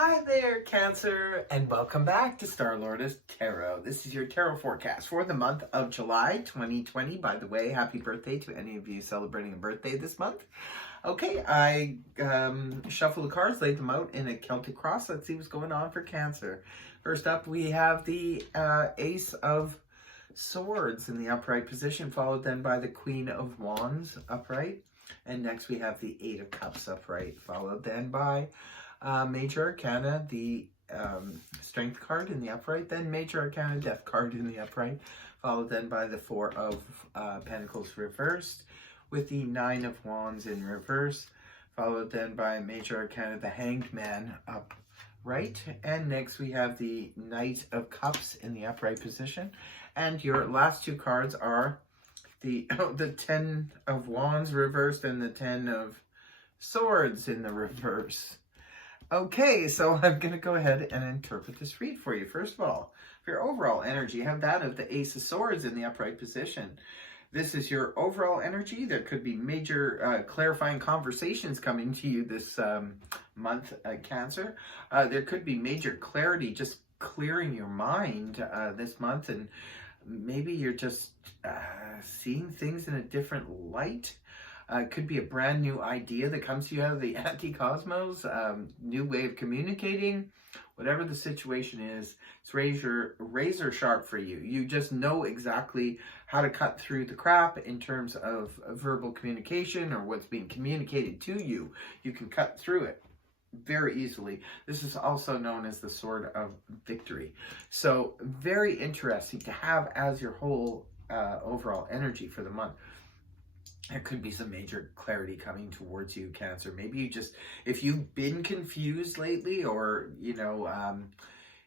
Hi there, Cancer, and welcome back to Star-Lordist Tarot. This is your tarot forecast for the month of July 2020. By the way, happy birthday to any of you celebrating a birthday this month. Okay, I shuffled the cards, laid them out in a Celtic cross. Let's see what's going on for Cancer. First up, we have the Ace of Swords in the upright position, followed then by the Queen of Wands upright. And next we have the Eight of Cups upright, followed then by Major Arcana, the Strength card in the upright, then Major Arcana, Death card in the upright, followed then by the Four of Pentacles reversed, with the Nine of Wands in reverse, followed then by Major Arcana, the Hanged Man upright, and next we have the Knight of Cups in the upright position, and your last two cards are the Ten of Wands reversed and the Ten of Swords in the reverse. Okay, so I'm going to go ahead and interpret this read for you. First of all, for your overall energy, you have that of the Ace of Swords in the upright position. This is your overall energy. There could be major clarifying conversations coming to you this month, Cancer. There could be major clarity just clearing your mind this month, and maybe you're just seeing things in a different light. It could be a brand new idea that comes to you out of the anti-cosmos, new way of communicating. Whatever the situation is, it's razor sharp for you. You just know exactly how to cut through the crap in terms of verbal communication or what's being communicated to you. You can cut through it very easily. This is also known as the Sword of Victory. So very interesting to have as your whole overall energy for the month. There could be some major clarity coming towards you, Cancer. Maybe you just, if you've been confused lately, or,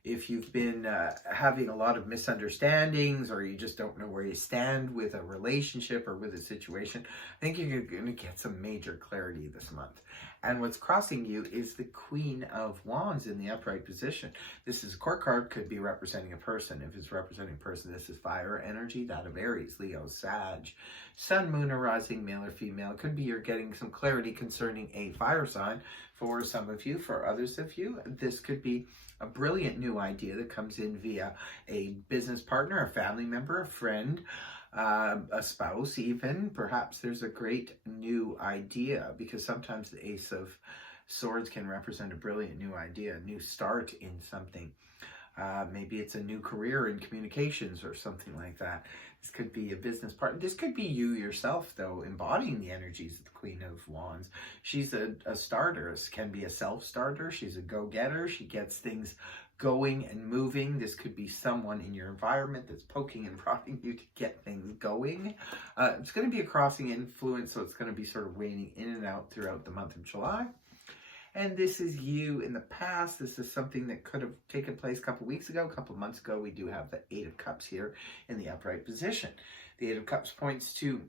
if you've been having a lot of misunderstandings, or you just don't know where you stand with a relationship or with a situation, I think you're going to get some major clarity this month. And what's crossing you is the Queen of Wands in the upright position. This is a court card, could be representing a person. If it's representing a person, this is fire energy, that of Aries, Leo, Sag, Sun, Moon, or Rising, male or female. It could be you're getting some clarity concerning a fire sign for some of you. For others of you, this could be a brilliant new idea that comes in via a business partner, a family member, a friend, a spouse even. Perhaps there's a great new idea, because sometimes the Ace of Swords can represent a brilliant new idea, a new start in something. Maybe it's a new career in communications or something like that. This could be a business partner. This could be you yourself, though, embodying the energies of the Queen of Wands. She's a starter. This can be a self-starter. She's a go-getter. She gets things going and moving. This could be someone in your environment that's poking and prodding you to get things going. It's going to be a crossing influence, so it's going to be sort of waning in and out throughout the month of July. And this is you in the past. This is something that could have taken place a couple weeks ago, a couple months ago. We do have the Eight of Cups here in the upright position. The Eight of Cups points to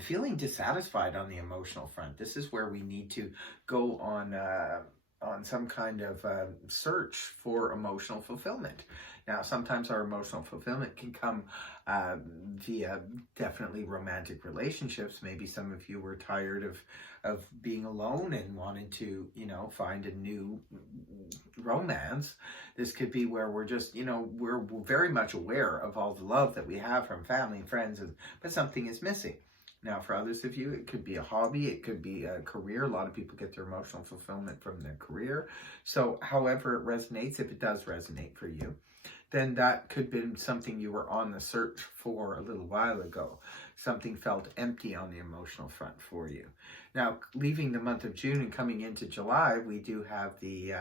feeling dissatisfied on the emotional front. This is where we need to go on some kind of search for emotional fulfillment. Now, sometimes our emotional fulfillment can come via definitely romantic relationships. Maybe some of you were tired of being alone and wanted to, find a new romance. This could be where we're just, we're very much aware of all the love that we have from family and friends, but something is missing. Now, for others of you, it could be a hobby, it could be a career. A lot of people get their emotional fulfillment from their career. So however it resonates, if it does resonate for you, then that could be something you were on the search for a little while ago. Something felt empty on the emotional front for you. Now, leaving the month of June and coming into July, we do have the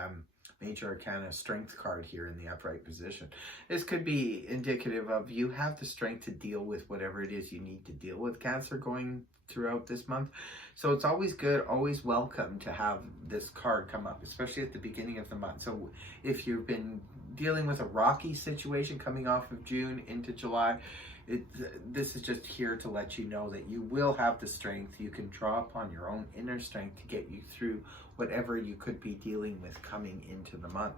Major Arcana Strength card here in the upright position. This could be indicative of you have the strength to deal with whatever it is you need to deal with, Cancer, going throughout this month. So it's always good, always welcome to have this card come up, especially at the beginning of the month. So if you've been dealing with a rocky situation coming off of June into July, this is just here to let you know that you will have the strength. You can draw upon your own inner strength to get you through whatever you could be dealing with coming into the month.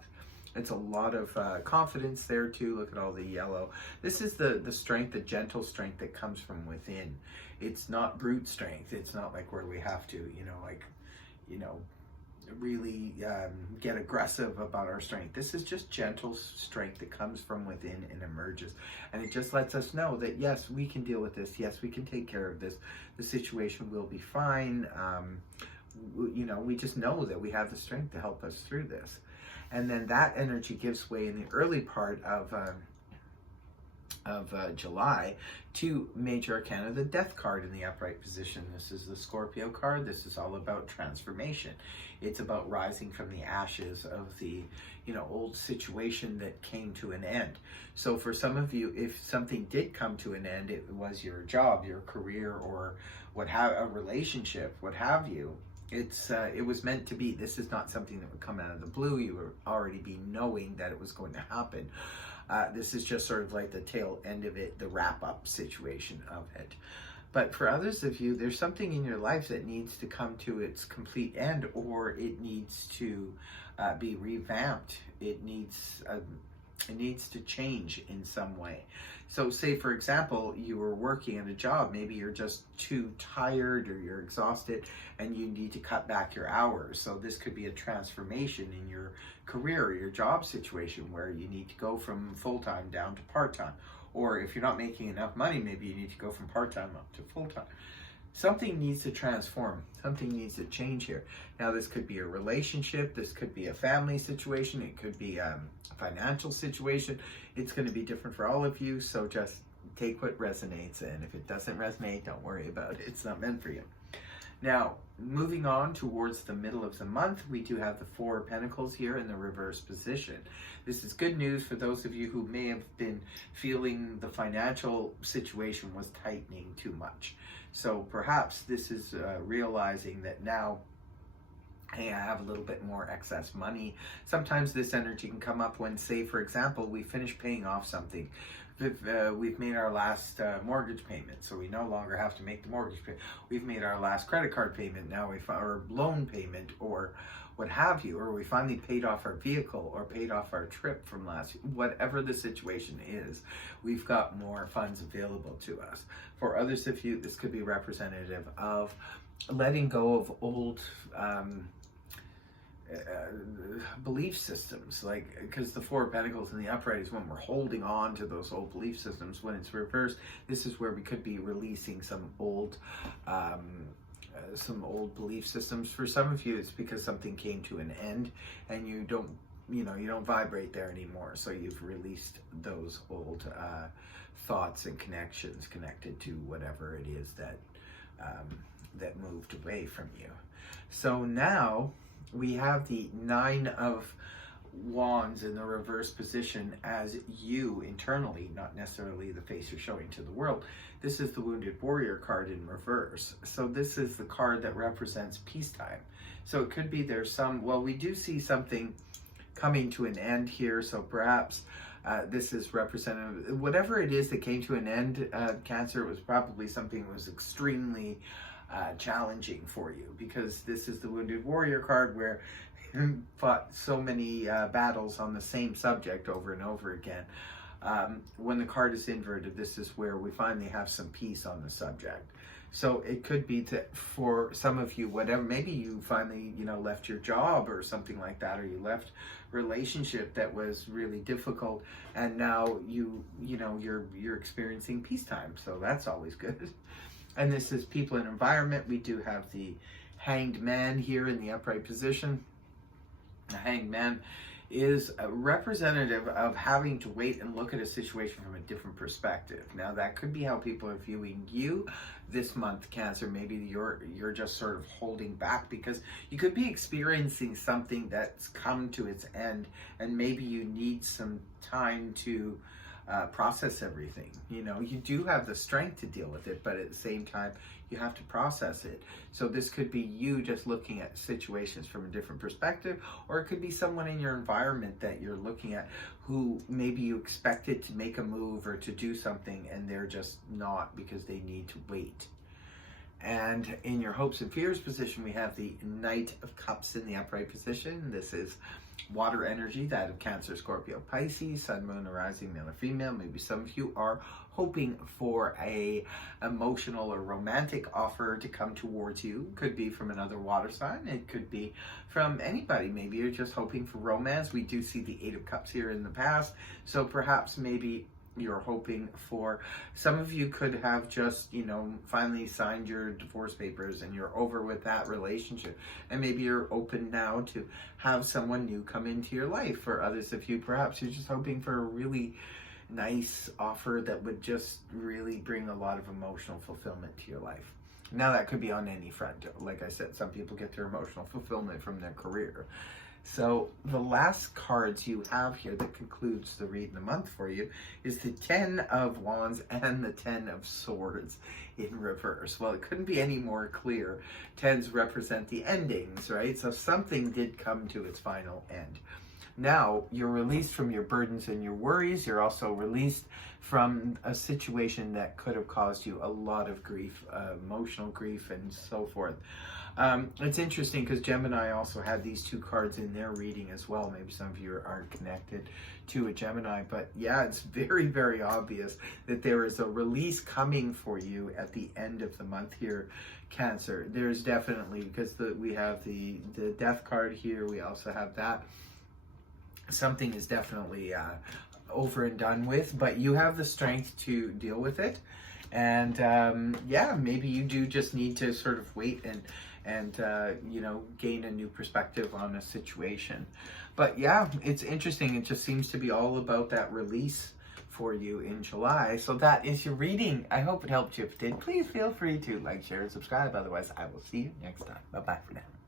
It's a lot of confidence there too. Look at all the yellow. This is the strength, the gentle strength that comes from within. It's not brute strength. It's not like where we have to, really get aggressive about our strength. This is just gentle strength that comes from within and emerges. And it just lets us know that, yes, we can deal with this. Yes, we can take care of this. The situation will be fine. We just know that we have the strength to help us through this. And then that energy gives way in the early part of July to Major Arcana, the Death card in the upright position. This is the Scorpio card. This is all about transformation. It's about rising from the ashes of the old situation that came to an end. So for some of you, if something did come to an end, it was your job, your career, or a relationship, what have you. It was meant to be. This is not something that would come out of the blue. You would already be knowing that it was going to happen. This is just sort of like the tail end of it, the wrap-up situation of it. But for others of you, there's something in your life that needs to come to its complete end, or it needs to be revamped. It needs to change in some way. So say, for example, you were working at a job. Maybe you're just too tired or you're exhausted and you need to cut back your hours. So this could be a transformation in your career or your job situation where you need to go from full-time down to part-time. Or if you're not making enough money, maybe you need to go from part-time up to full-time. Something needs to transform. Something needs to change here. Now, this could be a relationship. This could be a family situation. It could be a financial situation. It's going to be different for all of you. So just take what resonates. And if it doesn't resonate, don't worry about it. It's not meant for you. Now, moving on towards the middle of the month, we do have the Four of Pentacles here in the reverse position. This is good news for those of you who may have been feeling the financial situation was tightening too much. So perhaps this is realizing that now, hey, I have a little bit more excess money. Sometimes this energy can come up when, say, for example, we finish paying off something. We've made our last mortgage payment, so we no longer have to make the mortgage payment. We've made our last credit card payment, now our loan payment, or what have you, or we finally paid off our vehicle or paid off our trip from last year. Whatever the situation is, we've got more funds available to us. For others of you, this could be representative of letting go of old belief systems, like, because the Four of Pentacles in the upright is when we're holding on to those old belief systems. When it's reversed, this is where we could be releasing some old belief systems. For some of you, it's because something came to an end and you don't vibrate there anymore, so you've released those old thoughts and connections connected to whatever it is that moved away from you. So now we have the Nine of Wands in the reverse position as you internally, not necessarily the face you're showing to the world. This is the Wounded Warrior card in reverse. So this is the card that represents peacetime. So it could be we do see something coming to an end here. So perhaps this is representative, whatever it is that came to an end, Cancer, was probably something that was extremely challenging for you, because this is the Wounded Warrior card where you fought so many battles on the same subject over and over again. When the card is inverted, this is where we finally have some peace on the subject. So it could be that for some of you, whatever, maybe you finally, left your job or something like that, or you left a relationship that was really difficult, and now you're experiencing peacetime. So that's always good. And this is people and environment. We do have the Hanged Man here in the upright position. The Hanged Man is a representative of having to wait and look at a situation from a different perspective. Now, that could be how people are viewing you this month, Cancer. Maybe you're just sort of holding back because you could be experiencing something that's come to its end, and maybe you need some time to process everything. You do have the strength to deal with it, but at the same time, you have to process it. So this could be you just looking at situations from a different perspective, or it could be someone in your environment that you're looking at who maybe you expected to make a move or to do something, and they're just not, because they need to wait. And in your hopes and fears position, we have the Knight of Cups in the upright position. This is water energy, that of Cancer, Scorpio, Pisces, Sun, Moon, arising, male or female. Maybe some of you are hoping for a emotional or romantic offer to come towards you. Could be from another water sign. It could be from anybody. Maybe you're just hoping for romance. We do see the Eight of Cups here in the past. So perhaps maybe you're hoping for, some of you could have just, finally signed your divorce papers and you're over with that relationship. And maybe you're open now to have someone new come into your life. For others of you, perhaps you're just hoping for a really nice offer that would just really bring a lot of emotional fulfillment to your life. Now that could be on any front. Like I said, some people get their emotional fulfillment from their career. So the last cards you have here that concludes the read in the month for you is the 10 of Wands and the 10 of Swords in reverse. Well, it couldn't be any more clear. 10s represent the endings, right? So something did come to its final end. Now, you're released from your burdens and your worries. You're also released from a situation that could have caused you a lot of grief, emotional grief, and so forth. It's interesting because Gemini also had these two cards in their reading as well. Maybe some of you are connected to a Gemini, but yeah, it's very, very obvious that there is a release coming for you at the end of the month here, Cancer. There's definitely, because we have the Death card here, we also have that. Something is definitely over and done with, but you have the strength to deal with it. And yeah, maybe you do just need to sort of wait and gain a new perspective on a situation. But yeah, it's interesting. It just seems to be all about that release for you in July. So that is your reading. I hope it helped you. If it did, please feel free to like, share, and subscribe. Otherwise, I will see you next time. Bye-bye for now.